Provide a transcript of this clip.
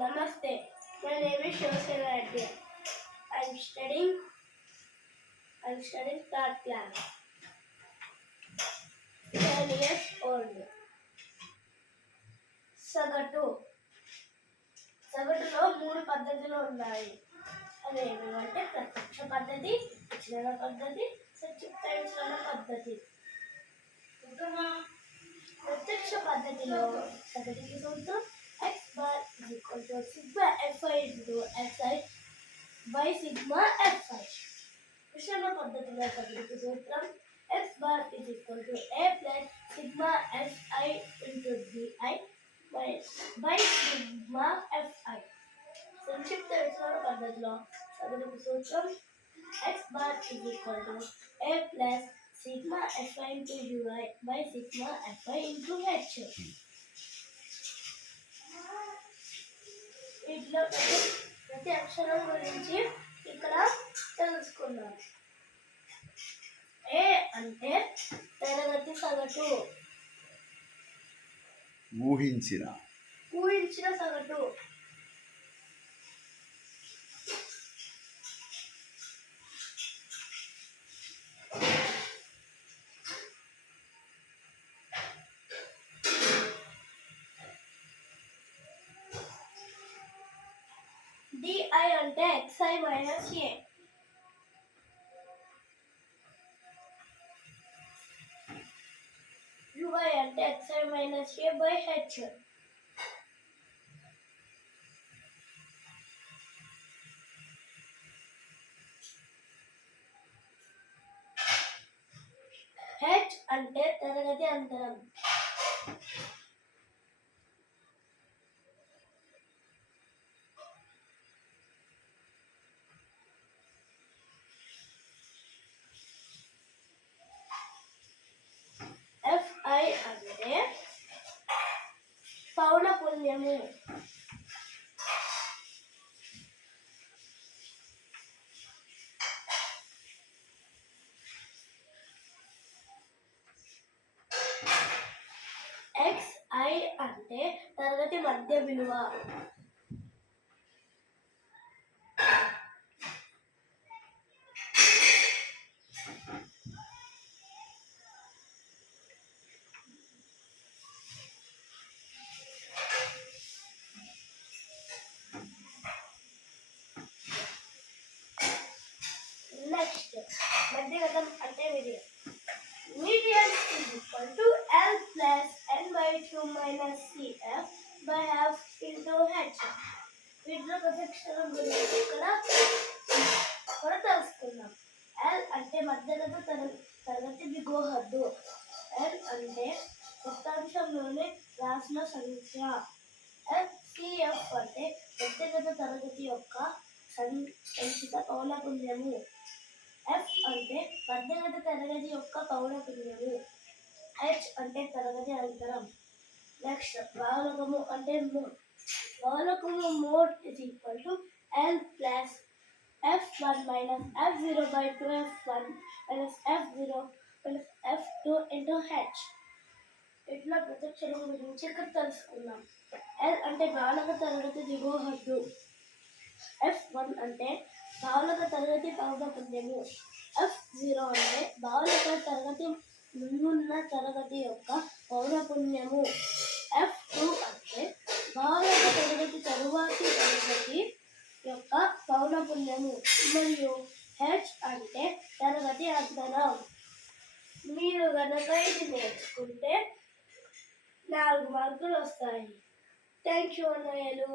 Namaste. My name is Shosana Adya. I'm studying third class. 10 years old. సగటులో 3 పద్ధతులు ఉన్నాయి. అవి ఏమిటంటే ప్రత్యక్ష పద్ధతి, విచలన పద్ధతి, సంక్షిప్త పద్ధతి. ప్రత్యక్ష పద్ధతిలో సగటుకి సూత్రం x bar is equal to sigma fi into xi by sigma fi. విషమ పద్ధతిలో సగటుకి సూత్రం x bar is equal to a plus sigma fi into bi by sigma fi. సంక్షిప్త విషమ పద్ధతిలో సగటుకి సూత్రం x bar is equal to a plus sigma fi into ui by sigma fi into h. వీటిలో ప్రతి అక్షరం గురించి ఇక్కడ తెలుసుకుందాం. ఏ అంటే తరగతి సగటు, ఊహించిన సగటు. di అంటే xi minus a. ui అంటే xi minus a by h. h అంటే తరగతి అంతరం. fi అంటే పౌనఃపున్యము. xi అంటే తరగతి మధ్య విలువ. నెక్స్ట్ మధ్యగతం అంటే median. Median is equal to L plus n by 2 minus CF by half into h. వీటిలో ప్రత్యక్షరం గురించి ఇక్కడ తెలుసుకుందాం. L అంటే మధ్యగత తరగతి దిగువ హద్దు. N అంటే దత్తాంశంలోనే రాసిన సంఖ్య. CF అంటే వ్యక్తిగత తరగతి యొక్క సంచిత పౌనఃపున్యము. f అంటే మధ్యగత తరగతి యొక్క పౌనఃపున్యము. h అంటే తరగతి అంతరం. నెక్స్ట్ భావలకము అంటే మోడ్. భావలకము mode is equal to L plus f1 minus f0 by 2f1 minus f0 minus f2 into h. ఇట్లా ప్రత్యక్షరం గురించి ఇక్కడ తెలుసుకుందాం. L అంటే బాలక తరగతి దిగువ హద్దు. f1 అంటే బాలక తరగతి పౌనఃపున్యము. f0 అంటే బాలక తరగతి ముందున్న తరగతి యొక్క పౌనఃపున్యము. f2 అంటే బాలక తరగతి తరువాతి తరగతి యొక్క పౌనఃపున్యము. మరియు h అంటే తరగతి అంతరం. మీరు గనక ఇది నేర్చుకుంటే 4 మార్కులు వస్తాయి. థ్యాంక్ యూ అన్నయ్యలు.